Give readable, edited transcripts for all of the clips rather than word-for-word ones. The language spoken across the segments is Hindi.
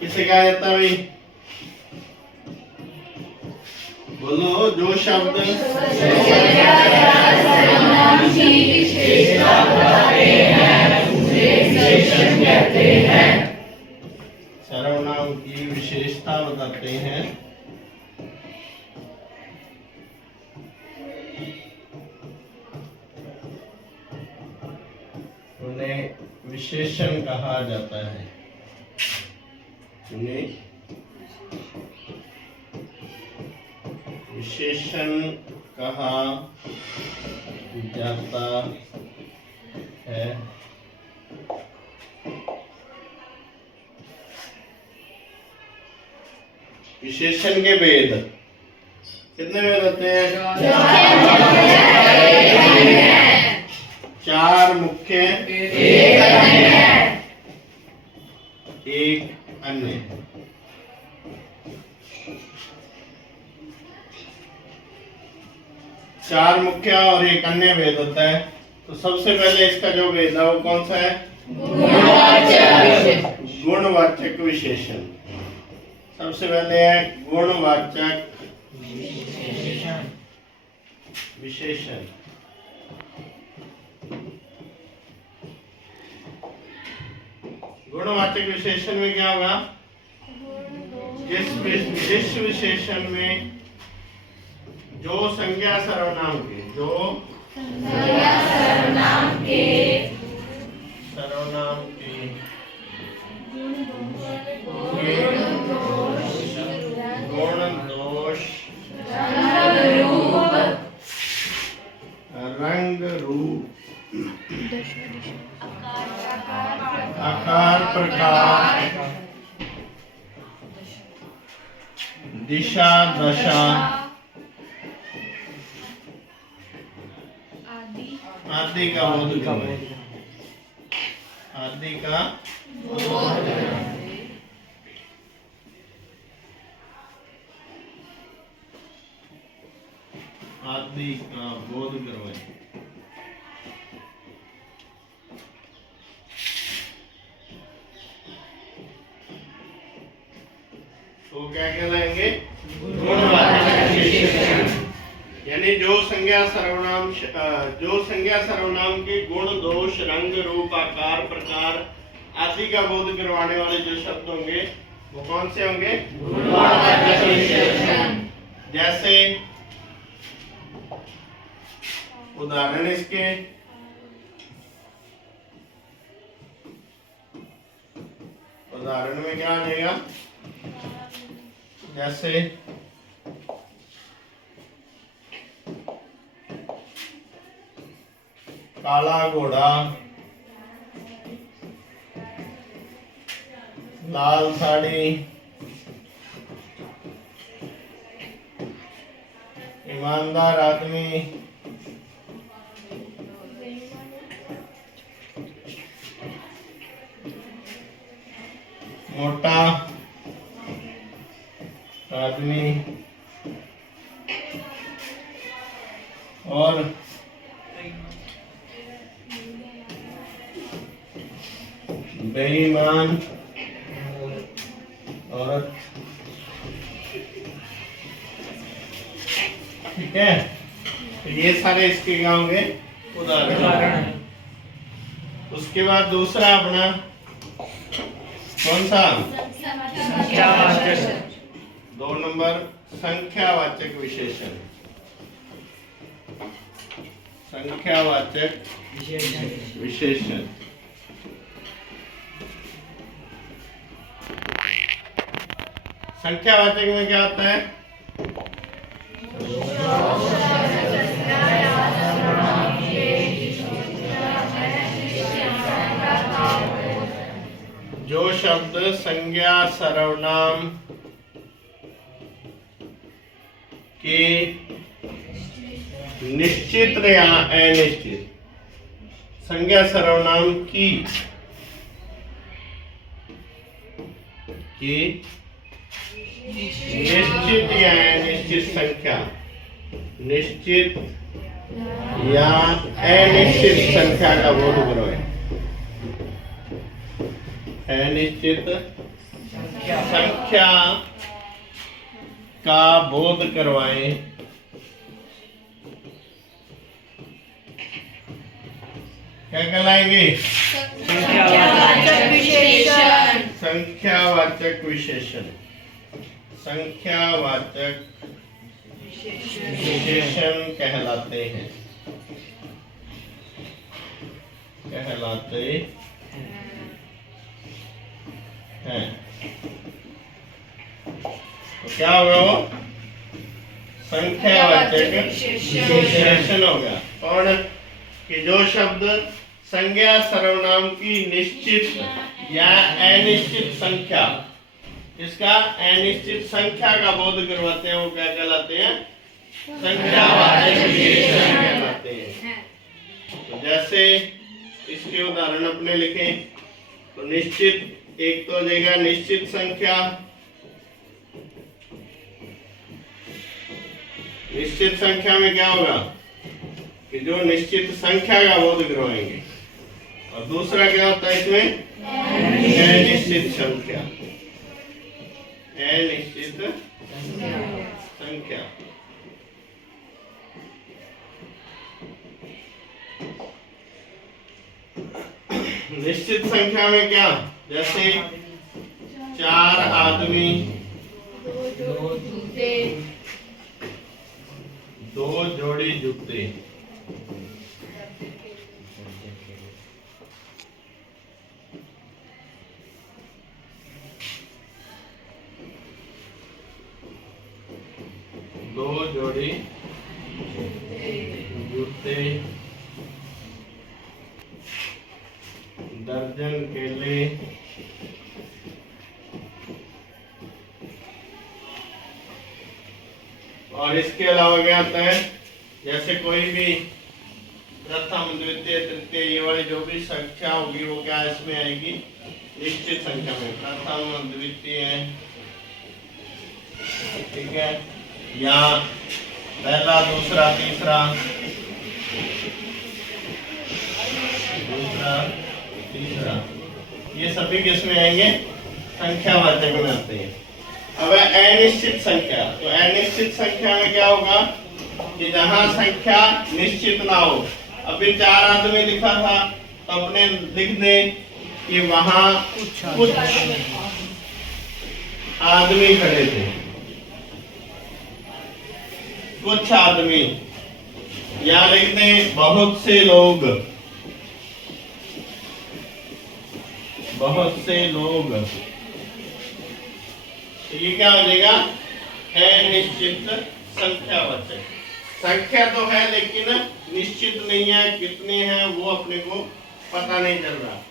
किसे कहा जाता है भाई? बोलो। जो शब्द सर्वनाम की विशेषता बताते हैं उन्हें विशेषण कहा जाता है। उन्हें विशेषण कहा जाता है। विशेषण के भेद कितने भेद होते हैं? 4 मुख्य, एक अन्य। चार मुख्य और एक अन्य भेद होता है। तो सबसे पहले इसका जो भेद है वो कौन सा है? गुणवाचक विशेषण। सबसे पहले है गुणवाचक विशेषण। गुणवाचक विशेषण में क्या होगा? जिस विशेषण में जो संज्ञा सर्वनाम के गुण दोष रंग रूप आकार प्रकार दिशा दशा आदि का बोध करवाए। आदि का आदि का बोध करवाए। तो क्या कहलाएंगे? गुणवाचक विशेषण। यानी जो संज्ञा सर्वनाम के गुण दोष रंग रूप आकार प्रकार आदि का बोध करवाने वाले जो शब्द होंगे वो कौन से होंगे? गुणवाचक विशेषण। जैसे उदाहरण इसके उदाहरण में क्या आ जाएगा? जैसे काला घोड़ा, लाल साड़ी, ईमानदार आदमी, मोटा आदमी और बेईमान औरत। ठीक है, तो ये सारे इसके क्या होंगे? उदाहरण। उसके बाद दूसरा अपना कौन सा? 2 नंबर संख्यावाचक विशेषण। संख्यावाचक विशेषण। संख्यावाचक में क्या होता है? जो शब्द संज्ञा सर्वनाम के निश्चित या अनिश्चित संज्ञा सर्वनाम की निश्चित या अनिश्चित संख्या, निश्चित या अनिश्चित संख्या का बोध करो। अनिश्चित संख्या का बोध करवाएं। क्या कहलाएंगे? संख्यावाचक विशेषण। संख्यावाचक विशेषण। संख्यावाचक विशेषण कहलाते हैं। कहलाते हैं। तो क्या होगा वो? संख्यावाचक विशेषण होगा। कौन? कि जो शब्द संज्ञा सर्वनाम की निश्चित या अनिश्चित संख्या, इसका अनिश्चित संख्या का बोध करवाते हैं, वो क्या कहलाते हैं? संख्यावाचक विशेषण कहलाते हैं। तो जैसे इसके उदाहरण अपने लिखें तो निश्चित एक तो हो जाएगा निश्चित संख्या। निश्चित संख्या में क्या होगा कि जो निश्चित संख्या का बोध करवाएंगे। और दूसरा क्या होता है इसमें? अनिश्चित संख्या। अनिश्चित संख्या। निश्चित संख्या में क्या? जैसे 4 आदमी, 2 जोड़ी जूते। दो जोड़ी जूते, दर्जन केले, और इसके अलावा क्या आता है? जैसे कोई भी प्रथम, द्वितीय, तृतीय, ये वाली जो भी संख्या होगी वो क्या इसमें आएगी? निश्चित संख्या में। प्रथम, द्वितीय, ठीक है, या पहला, दूसरा, तीसरा, दूसरा, तीसरा, ये सभी किसमें आएंगे? संख्यावाचक में आते हैं। अब अनिश्चित संख्या। तो अनिश्चित संख्या में क्या होगा कि जहां संख्या निश्चित ना हो। अभी 4 आदमी लिखा था तो अपने लिख दे कि वहां कुछ आदमी खड़े थे। कुछ आदमी, या लिख दें बहुत से लोग। बहुत से लोग। तो ये क्या हो जाएगा? अनिश्चित संख्यावाचक। संख्या तो है लेकिन निश्चित नहीं है, कितने हैं वो अपने को पता नहीं चल रहा।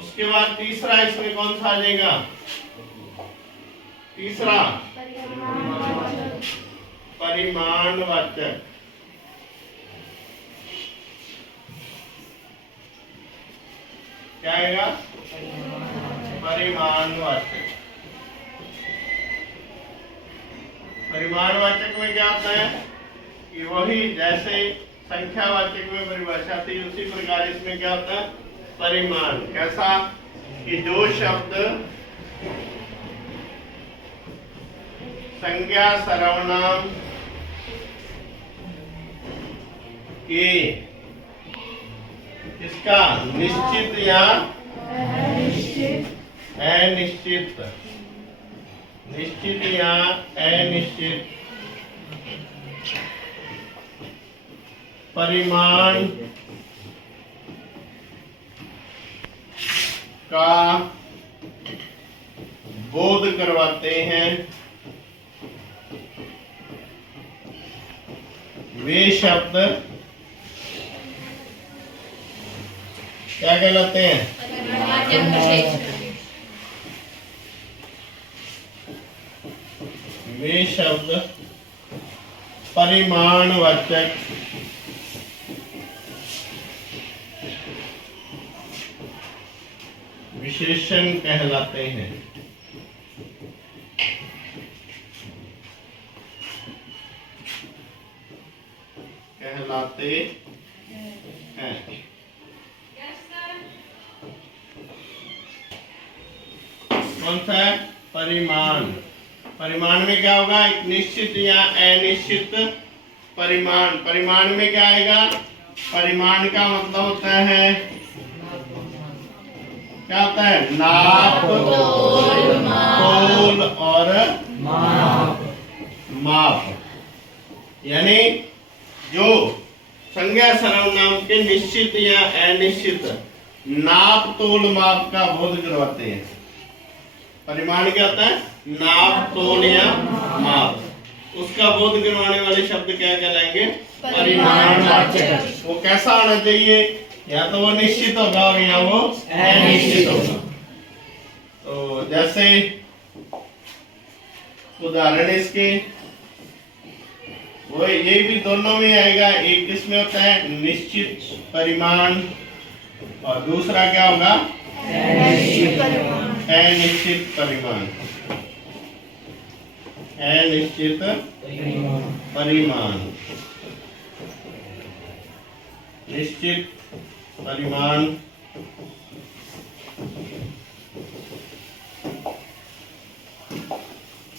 उसके बाद तीसरा इसमें कौन सा आ जाएगा? तीसरा परिमाणवाचक। क्या आएगा? परिमाणवाचक। परिमाणवाचक में क्या होता है कि वही जैसे संख्यावाचक में परिभाषा थी उसी प्रकार इसमें क्या होता है? परिमाण। कैसा कि जो शब्द संज्ञा सर्वनाम के इसका निश्चित या अनिश्चित, निश्चित या अनिश्चित परिमाण का बोध करवाते हैं, वे शब्द क्या कहलाते हैं? वे शब्द परिमाणवाचक विशेषण कहलाते हैं। कहलाते हैं। कौन सा है? परिमाण। परिमाण में क्या होगा? एक निश्चित या अनिश्चित परिमाण। परिमाण में क्या आएगा? परिमाण का मतलब होता है, क्या होता है? नाप, तोल और माप। यानी जो संज्ञा सर्वनाम के निश्चित या अनिश्चित नाप, तोल, माप का बोध करवाते हैं। परिमाण क्या होता है? नाप, तोल या माप। उसका बोध करवाने वाले शब्द क्या कहलाएंगे? परिमाणवाचक। वो कैसा होना चाहिए? या तो वो निश्चित होगा और या वो अनिश्चित होगा। तो जैसे उदाहरण इसके, वो ये भी दोनों में आएगा। एक किसमें होता है? निश्चित परिमाण, और दूसरा क्या होगा? अनिश्चित परिमाण। अनिश्चित परिमाण। निश्चित परिमाण।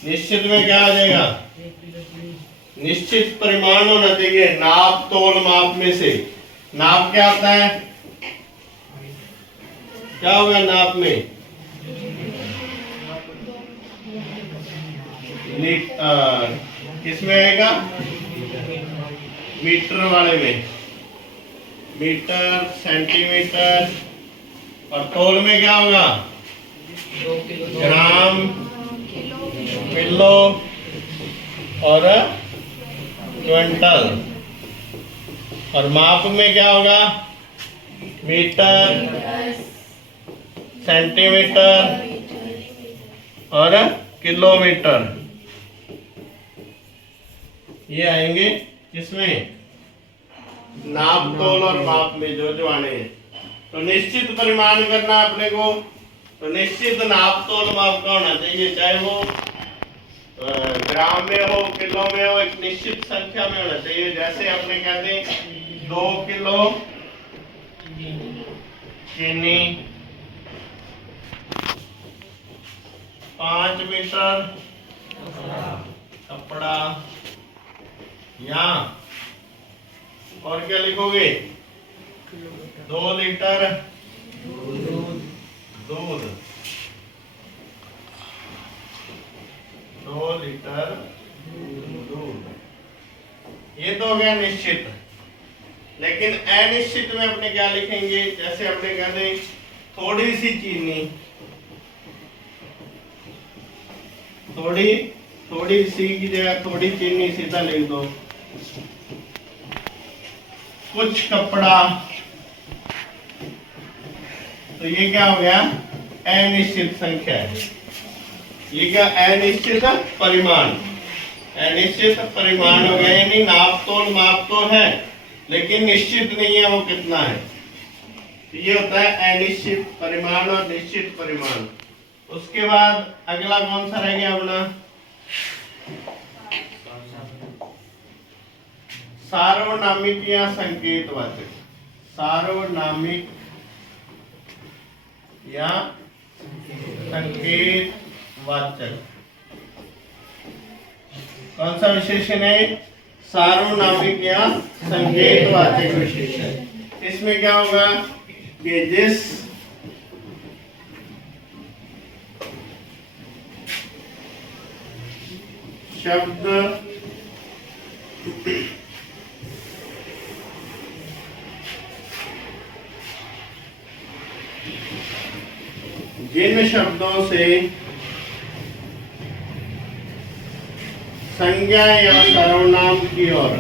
निश्चित में क्या आ जाएगा? निश्चित परिमाण होना चाहिए नाप, तोल, माप में से। नाप क्या होता है? क्या होगा नाप में? किसमें आएगा? मीटर वाले में, मीटर, सेंटीमीटर। और तोल में क्या होगा? ग्राम, किलो और क्विंटल। और माप में क्या होगा? मीटर, सेंटीमीटर और किलोमीटर। ये आएंगे किसमें? नाप, तोल और माप में जो आने हैं। तो निश्चित परिमाण करना अपने को, तो निश्चित नाप, तोल, माप का होना चाहिए। चाहे वो ग्राम में हो, किलो में हो, एक निश्चित संख्या में होना चाहिए। जैसे अपने कहते हैं 2 किलो चीनी, 5 मीटर कपड़ा, या और क्या लिखोगे? 2 लीटर दूध। 2 लीटर दूध। ये तो हो गया निश्चित। लेकिन अनिश्चित में अपने क्या लिखेंगे? जैसे अपने कहते हैं थोड़ी सी चीनी, थोड़ी सी की जगह थोड़ी चीनी सीधा लिख दो। कुछ कपड़ा, तो ये क्या हो गया? अनिश्चित संख्या है। ये क्या? अनिश्चित परिमाण। अनिश्चित परिमाण हो गया, यानी नाप, तोल, माप तो है लेकिन निश्चित नहीं है वो कितना है। तो ये होता है अनिश्चित परिमाण और निश्चित परिमाण। उसके बाद अगला कौन सा रह गया अपना? सार्वनामिक या संकेतवाचक। सार्वनामिक या संकेतवाचक। कौन सा विशेषण है? सार्वनामिक या संकेतवाचक विशेषण। इसमें क्या होगा कि जिस शब्द जिन शब्दों से संज्ञा या सर्वनाम की ओर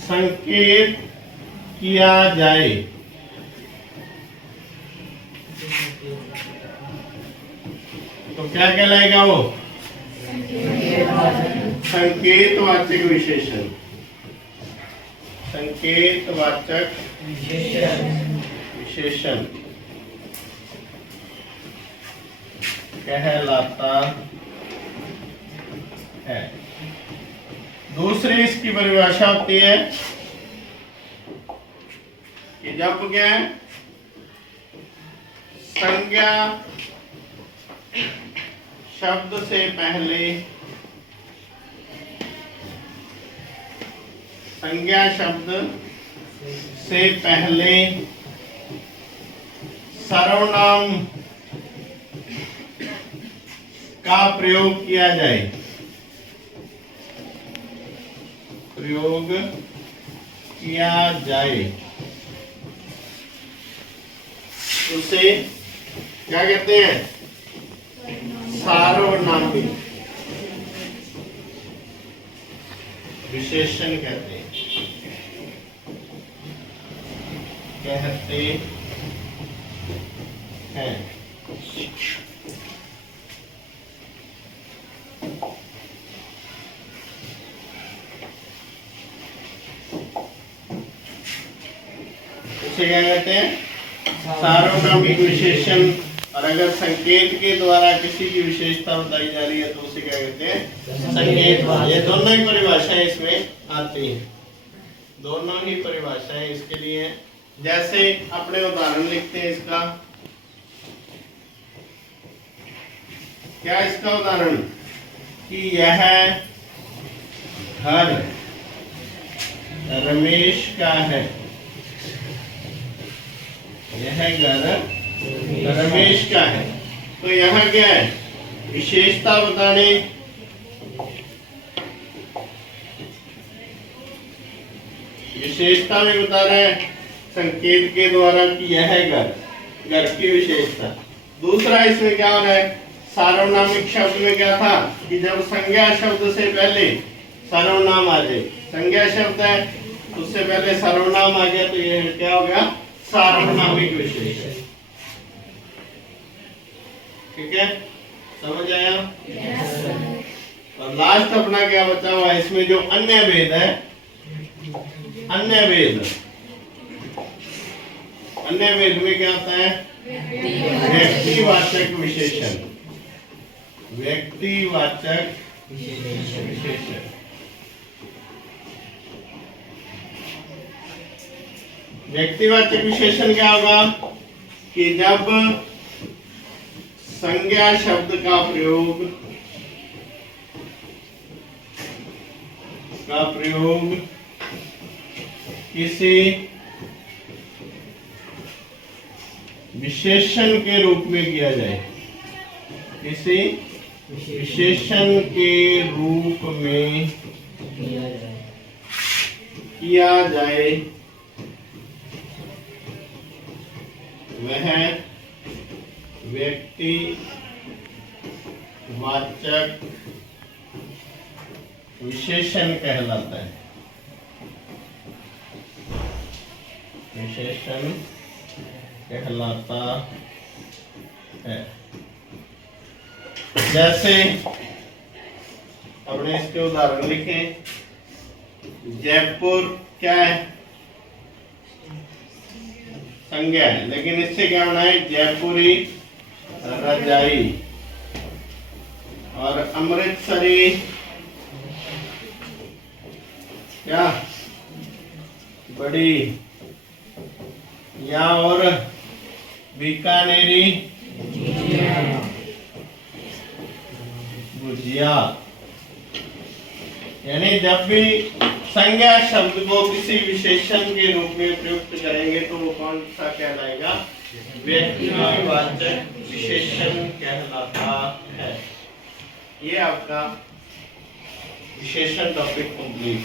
संकेत किया जाए, तो क्या कहलाएगा वो? संकेतवाचक विशेषण। संकेतवाचक विशेषण कहलाता है। दूसरी इसकी परिभाषा होती है कि जब क्या है संज्ञा शब्द से पहले संज्ञा शब्द से पहले सर्वनाम का प्रयोग किया जाए, प्रयोग किया जाए, उसे क्या कहते हैं? सार्वनामिक विशेषण कहते हैं, हैं। उसे क्या कहते हैं? सार्वनामिक विशेषण। और अगर संकेत के द्वारा किसी की विशेषता बताई जा रही है तो उसे क्या कहते हैं? संकेत। ये दोनों ही परिभाषाएं इसमें आती हैं, दोनों ही परिभाषाएं इसके लिए हैं। जैसे अपने उदाहरण लिखते हैं इसका, क्या इसका उदाहरण? कि यह घर रमेश का है, यह घर रमेश का है। तो यहाँ क्या है? विशेषता बताने, विशेषता में बता रहे हैं संकेत के द्वारा कि यह घर की विशेषता। दूसरा इसमें क्या हो रहा है? सार्वनामिक शब्द में क्या था कि जब संज्ञा शब्द से पहले सर्वनाम आ जाए, संज्ञा शब्द है उससे पहले सर्वनाम आ गया तो ये क्या हो गया? सार्वनामिक विशेषण। ठीक है, समझ आया? और लास्ट अपना क्या बचा हुआ है इसमें? जो अन्य भेद है, अन्य भेद में क्या आता है? व्यक्तिवाचक विशेषण, व्यक्तिवाचक विशेषण। व्यक्तिवाचक विशेषण क्या होगा? कि जब संज्ञा शब्द का प्रयोग किसी विशेषण के रूप में किया जाए, किसी विशेषण के रूप में किया जाए, वह व्यक्तिवाचक विशेषण कहलाता है, विशेषण कहलाता है। जैसे अपने इसके उदाहरण लिखें। जयपुर क्या है? संज्ञा है, लेकिन इससे क्या होना है? जयपुरी रजाई। और अमृतसरी क्या? बड़ी। या और बीकानेरी भुजिया। यानी जब भी संज्ञा शब्द को किसी विशेषण के रूप में प्रयुक्त करेंगे तो वो कौन सा कहलाएगा? व्यक्तिवाचक विशेषण कहलाता है। ये आपका विशेषण टॉपिक कंप्लीट।